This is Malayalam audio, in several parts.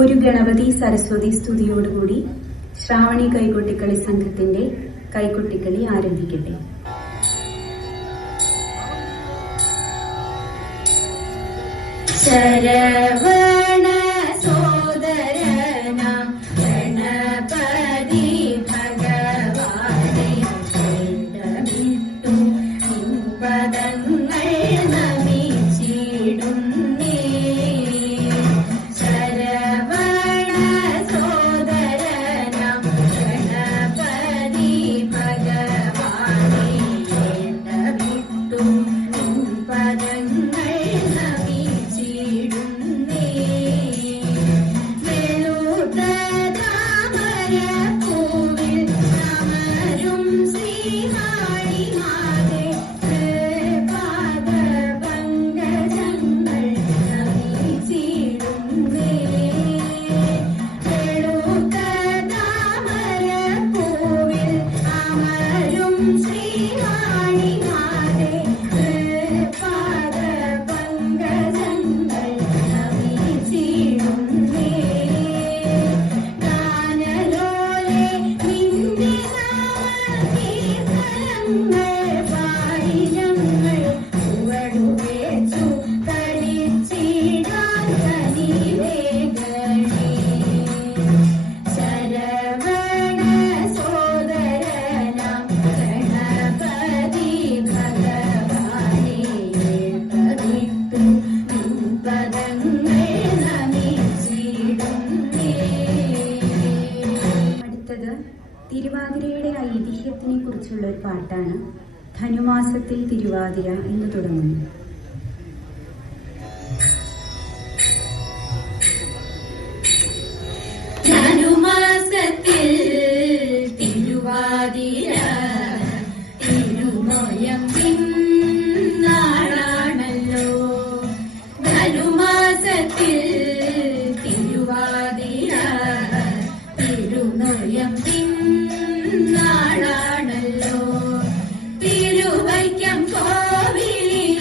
ഒരു ഗണപതി സരസ്വതി സ്തുതിയോടുകൂടി ശ്രാവണി കൈകൊട്ടിക്കളി സംഘത്തിന്റെ കൈകൊട്ടിക്കളി ആരംഭിക്കട്ടെ. ശരവണ സോദരന ഗണപതി ഭഗവാനെ വിട്ടു പദങ്ങൾ നമിച്ചിടുന്നേ. ശരവണ സോദരന ഗണപതി ഭഗവാനെ വിട്ടു പദങ്ങൾ തിരുവാതിരയുടെ ഐതിഹ്യത്തിനെ കുറിച്ചുള്ള ഒരു പാട്ടാണ്. ധനുമാസത്തിൽ തിരുവാതിര എന്ന് തുടങ്ങുന്നു. ധനുമാസത്തിൽ തിരുവാതിര തിരുനോയമ്പിൻ നാളാണല്ലോ. ധനുമാസത്തിൽ തിരുവാതിര തിരുനോയമ്പിൻ നാളാണല്ലോ. തിരുവൈക്കം കോവിലിൽ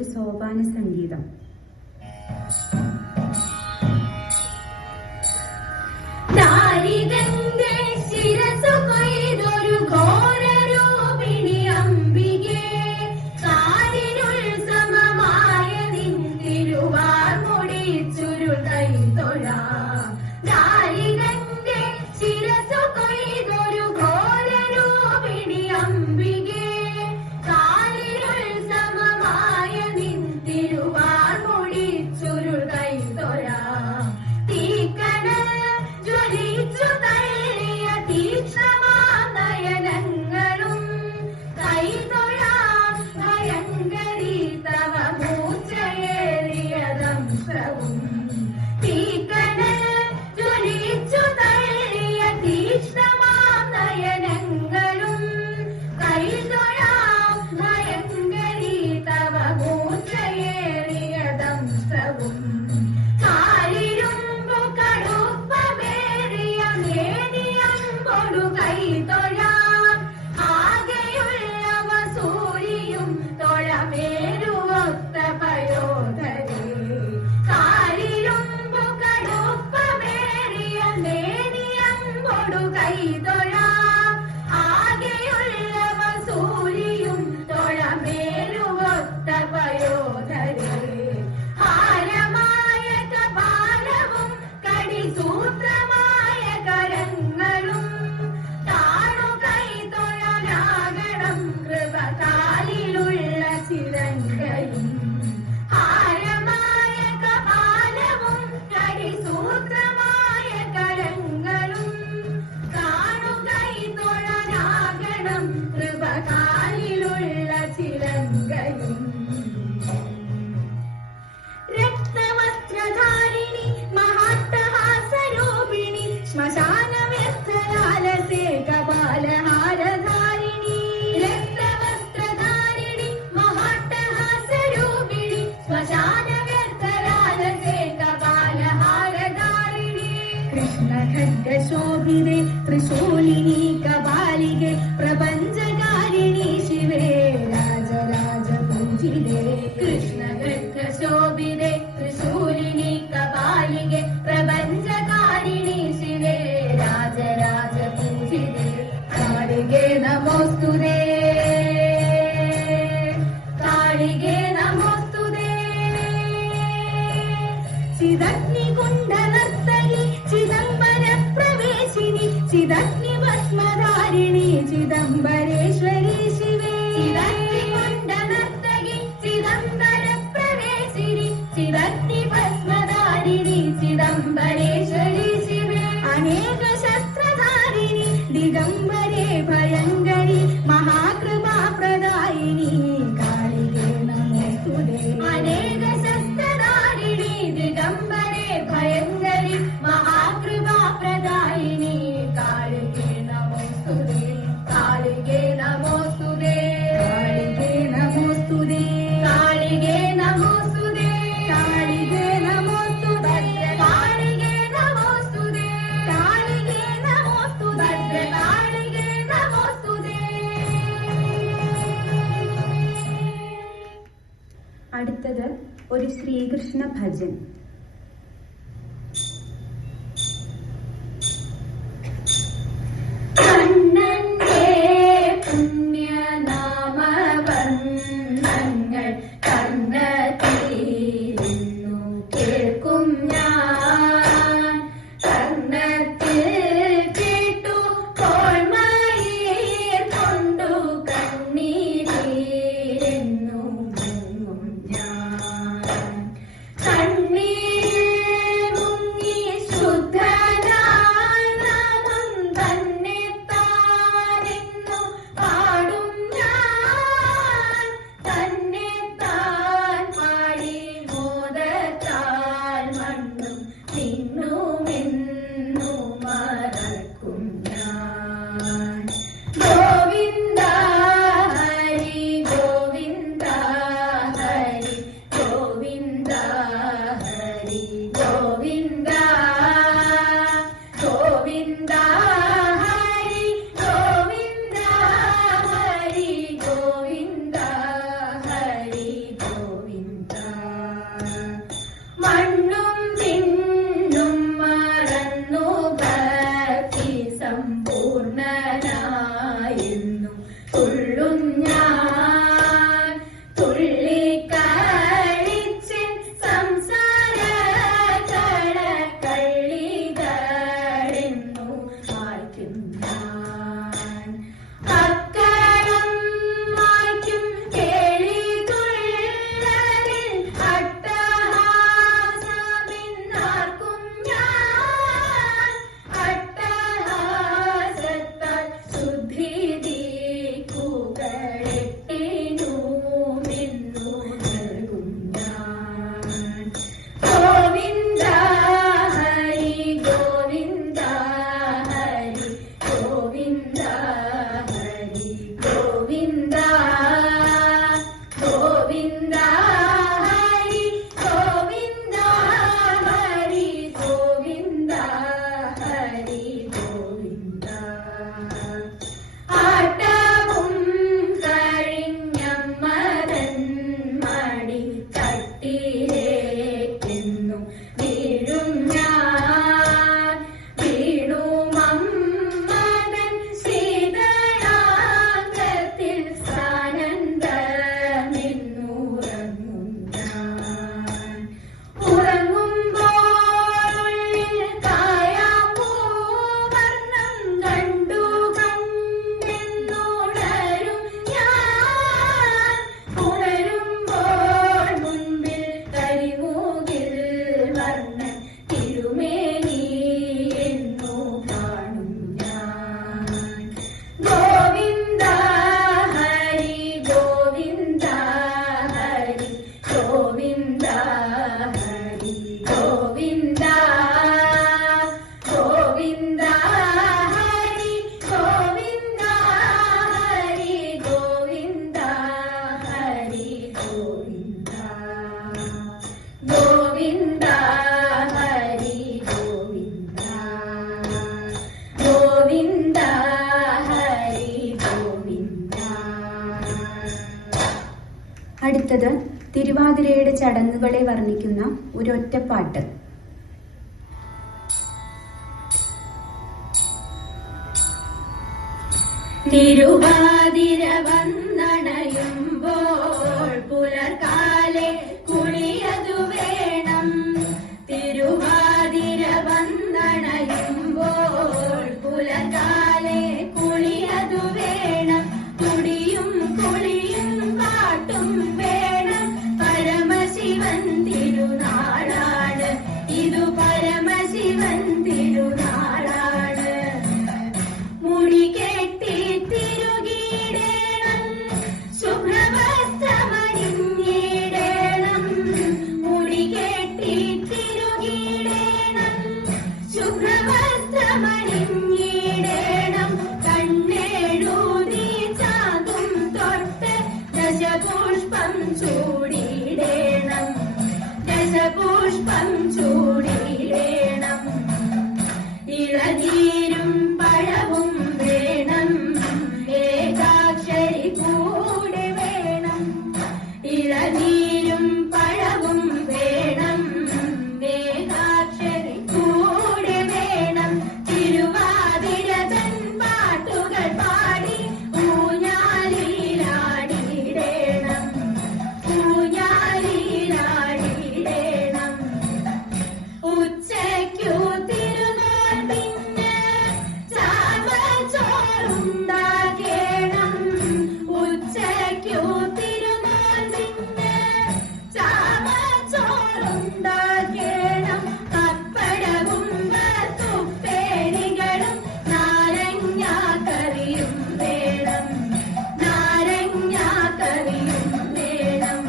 ഒരു സോപാന സംഗീതം. ദാരിദ്ര്യന്റെ ശിരസു കൊയ്തൊരു ഘോരരൂപിണി അംബികേ, കാലിനുത്സവമായ നിൻ തിരുവാർമുടി ചുരുൾ കൈതൊഴാം. ദാരിദ്ര്യന്റെ ശിരസു കൊയ്തൊരു ഘോരരൂപിണി അംബികേ, കാലിനുത്സവമായ നിൻ തിരുവാർമുടി ചുരുൾ കൈതൊഴാം. ജ്വലിച്ചു തള്ളിയ തീക്ഷ്ണമാനയനങ്ങളും കൈതൊഴാം ഭയങ്കരീ തവ മൂർച്ചയേറിയ ദംശവും. ജ്വലിച്ചു തള്ളിയ തീക്ഷ്ണമാനയനങ്ങളും കൈതൊഴാം ഭയങ്കരീ തവ മൂർച്ചയേറിയ ദംശവും. കൈതൊഴാം ആകെയുള്ളവ സൂര്യയും തൊഴമേരുവൊത്ത പയോധരേ. കാലിലുമ്പു കടുപ്പമേറിയ നേനിയമ്പൊടു കൈതൊഴാം ആകെയുള്ളവ സൂര്യയും തൊഴമേരുവൊത്ത പയോധരേ. ഹാരമായ കപാലവും കടിസൂത്രമായ കരങ്ങളും കൃപകാലിലുള്ള ചിരങ്കയും. ഹാരമായ കപാലവും കടിസൂത്രമായ കരങ്ങളും കാണുകൈതൊഴനാകണം കൃപകാലിലുള്ള ചിരങ്കയും. രക്തവസ്ത്രധാരിണി മഹാട്ടഹാസരൂപിണി ശ്മശാനവ്യർത്ഥലാലസേ കപാലഹാരധാരിണി. രക്തവസ്ത്രധാരിണി മഹാട്ടഹാസരൂപിണി ശ്മശാനവ്യർത്ഥലാലസേ കപാലഹാരധാരിണി. കൃഷ്ണഖഡ്ഗശോഭിതേ ത്രിശൂലിനി കപാലികേ പ്രപഞ്ചകാരിണി ശിവേ രാജരാജപൂജിതേ. കൃഷ്ണഖഡ്ഗശോഭിതേ ത്രിശൂലിനി കപാലികേ പ്രപഞ്ചകാരിണി ശിവേ രാജരാജപൂജിതേ. കാളികേ നമോസ്തുതേ, കാളികേ നമോസ്തുതേ. ചിദഗ്നികുണ്ഡനർത്തകി ചിദംബര പ്രവേശിനി ചിദഗ്നിഭസ്മധാരിണി ചിദംബരേശ്വരി ശിവേ. ചിദഗ്നികുണ്ഡനർത്തകി ചിദംബര പ്രവേശിനി ചിദഗ്നിഭസ്മധാരിണി ചിദംബരേശ്വരി ശിവേ. അനേക ശസ്ത്രധാരിണി ദിഗംബരേ ഭയങ്കരി മഹാകൃപാപ്രദായിനി കാളികേ നമോസ്തുതേ. അനേക ശസ്ത്രധാരിണി ദിഗംബരേ ഭയങ്കരി മഹാകൃപാപ്രദായിനി കാളികേ നമോസ്തുതേ. കാളികേ നമോസ്തുതേ, കാളികേ നമോസ്തുതേ, കാളികേ നമോസ്തുതേ, കാളികേ നമോസ്തുതേ, കാളികേ നമോസ്തുതേ, കാളികേ നമോസ്തുതേ, കാളികേ നമോസ്തുതേ. അടുത്തത് ഒരു ശ്രീകൃഷ്ണ ഭജൻ. കണ്ണന്റെ പുണ്യനാമവർണ്ണങ്ങൾ കർണത്തിലിന്നു കേൾക്കും ഞാൻ. കർണത്തിൽ കേട്ടു കോൾമയിൽ കൊണ്ടു കണ്ണീരിലെന്നു മുങ്ങും ഞാൻ. കണ്ണീർ അടുത്തത് തിരുവാതിരയുടെ ചടങ്ങുകളെ വർണ്ണിക്കുന്ന ഒരൊറ്റപ്പാട്ട്. തിരുവാതിര വന്നണയുമ്പോൾ പുലർകാലെ കുളിയതു വേണം. തിരുവാതിര വന്നണയുമ്പോൾ പുലർകാലെ കുളിയതു വേണം. കുടിയും കുളിയും പാട്ടും വേണം. പരമശിവൻ തിരുനാളാണ് ഇതു, പരമശിവൻ തിരുനാളാണ്. മുടി കെട്ടി തിരുകിടേണം, ശുഭ്രവസ്ത്രമണിഞ്ഞിടേണം. മുടി കെട്ടി തിരുകിടേണം, ശുഭ്രവസ്ത്രമണിഞ്ഞിടേണം. കണ്ണെഴുതി ചാതും തൊട്ട് ദശപുഷ്പം ചൂടിടേണം, ദശപുഷ്പം ചൂടിടേണം. ഇളനീരും പഴവും വേണം, ഏകാക്ഷരി കൂടെ വേണം. ഇളനീരും പഴവും വേണം, ഏകാക്ഷരി കൂടെ വേണം. തിരുവാതിര തൻ പാട്ടുകൾ പാടി ഊഞ്ഞാലിലാടിയിടേണം, ഊഞ്ഞാലിലാടിയിടേണം. ഉച്ചയ്ക്കു തിരുനോൻപിന് ചാവച്ചോറുണ്ടാക്കേണം. ഉച്ചയ്ക്കു തിരുനോൻപിന് ചാവച്ചോറുണ്ടാക്കേണം. പപ്പടവും വറുത്തുപ്പേരികളും നാരങ്ങാക്കറിയും വേണം, നാരങ്ങാക്കറിയും വേണം.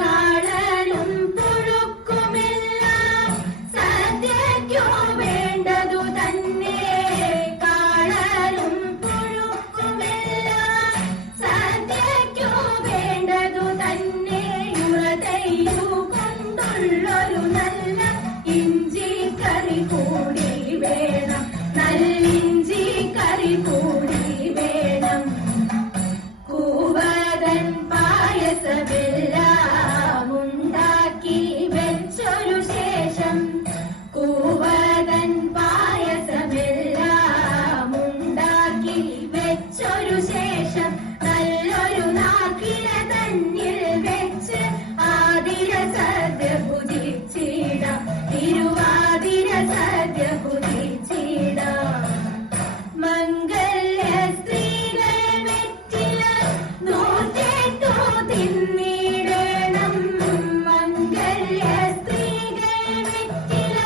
കാളനും പുഴുക്കുമെല്ലാം സദ്യയ്ക്കു വേണ്ടതു തന്നെ. കാളനും പുഴുക്കുമെല്ലാം സദ്യയ്ക്കു വേണ്ടതു തന്നെ. ഉളതയ്യു കൊണ്ടുള്ളൊരു നല്ല ഇഞ്ചിക്കറി കൂടി വേണം, നല്ലിഞ്ചിക്കറി കൂടി വേണം. കൂവതൻ പായസമെല്ലാം ഉണ്ടാക്കി വെച്ചൊരു ശേഷം, കൂവതൻ പായസമെല്ലാം ഉണ്ടാക്കി വെച്ചൊരു ശേഷം, നല്ലൊരു നാക്കില തന്നിൽ വെച്ച് ആതിര സദ്യ ഭുജിച്ചിടാം, തിരുവാതിര സദ്യ ഭുജിച്ചിടാം. മംഗല്യ സ്ത്രീകൾ വെറ്റില നൂറ്റെട്ടു തിന്നിടേണം. മംഗല്യ സ്ത്രീകൾ വെറ്റില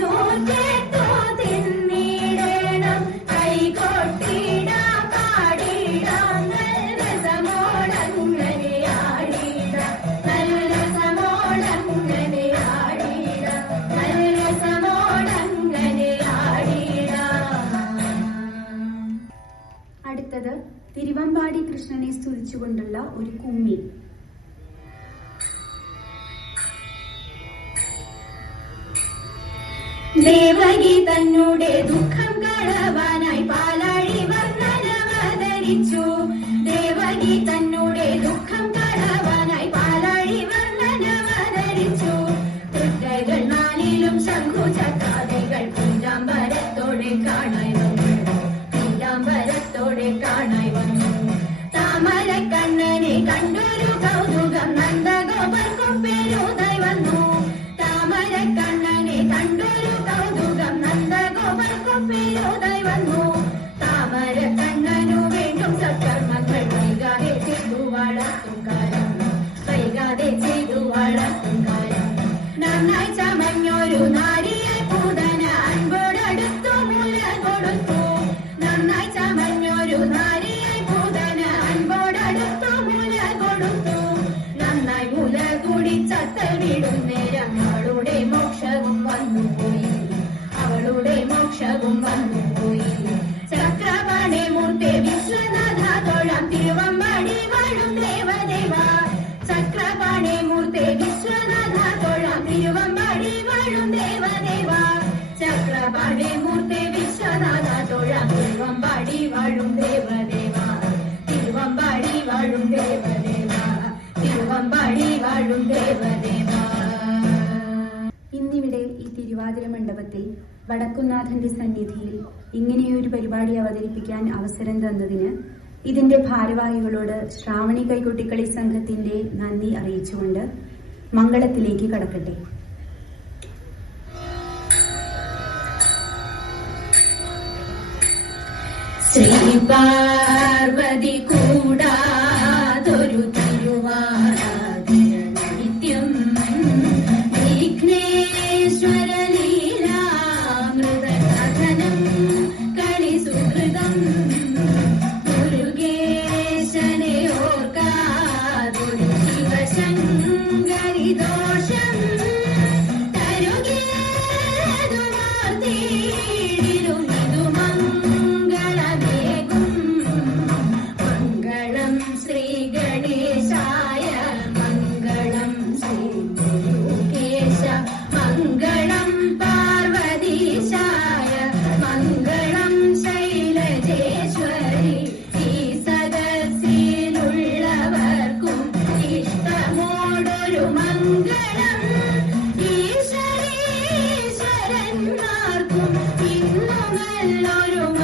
നൂറ്റെട്ടു തിന്നിടേണം. കൈകൊട്ടിടാം പാടിടാം നല്ല രസമോടങ്ങനെ ആടിടാം, നല്ല രസമോടങ്ങനെ ആടിടാം, നല്ല രസമോടങ്ങനെ ആടിടാം. അടുത്തത് തിരുവമ്പാടി കൃഷ്ണനെ സ്തുതിച്ചുകൊണ്ടുള്ള ഒരു കുമ്മി. ദേവകി തന്നോടെ ദുഃഖം കളവാനായി പാലാഴി വർണ്ണനവതരിച്ചു. ദേവകി തന്നോടെ ദുഃഖം കളവാനായി പാലാഴി വർണ്ണനവതരിച്ചു. തൃക്കൈകൾ നാലിലും ശംഖു ചക്രാദികൾ പീതാംബരത്തോടെ കാണായി വന്നു, പീതാംബരത്തോടെ കാണായി വന്നു. താമര കണ്ണനെ കണ്ടൊരു കൗതുകം നന്ദഗോപർക്കും പെരുതായി വന്നു. താമര കണ്ണനെ കണ്ടൊരു കൗതുകം നന്ദഗോപർക്കും പെരുതായി വന്നു. താമര കണ്ണനു വേണ്ടും സത്കർമ്മങ്ങൾ വൈകാതെ ചെയ്തു വളർത്തും കാലം, വൈകാതെ ചെയ്തു വളർത്തും കാലം. നന്നായി ചമഞ്ഞൊരു നാരിയെ പൂതന അൻപോടടുത്തു മുല കൊടുത്തു. നന്നായി ചമഞ്ഞൊരു നാരിയെ പൂതന അൻപോടടുത്തു മുല കൊടുത്തു. നന്നായി മുല കുടിച്ചത്തൽ വിടും നേരം അവളുടെ മോക്ഷവും വന്നുപോയി, അവളുടെ മോക്ഷവും വന്നുപോയി. ചക്രപാണി മൂർത്തി വിശ്വനാഥ തൊഴാം തിരുവമ്പാടി വാഴും ദേവദേവ. ചക്രപാണി മൂർത്തി വിശ്വനാഥ തൊഴാം തിരുവമ്പാടി വാഴും ദേവദേവ. ചക്രപാണി മൂർത്തി വിശ്വനാഥ തൊഴാം തിരുവമ്പാടി വാഴും ദേവദേവ, തിരുവമ്പാടി വാഴും ദേവദേവ. വടക്കുംനാഥന്റെ സന്നിധിയിൽ ഇങ്ങനെയൊരു പരിപാടി അവതരിപ്പിക്കാൻ അവസരം തന്നതിന് ഇതിന്റെ ഭാരവാഹികളോട് ശ്രാവണി കൈകൊട്ടിക്കളി സംഘത്തിന്റെ നന്ദി അറിയിച്ചുകൊണ്ട് മംഗളത്തിലേക്ക് കടക്കട്ടെ. ശ്രീ പാർവതി കൂടാതൊരു തിരുവാരാധന നിത്യം വിഘ്നേശ്വര ലീലാമൃതകഥനം കളി സുഹൃതം മുരുകേശനെ ഓർക്കാതൊരു ശിവശങ്കരി ദോഷം ും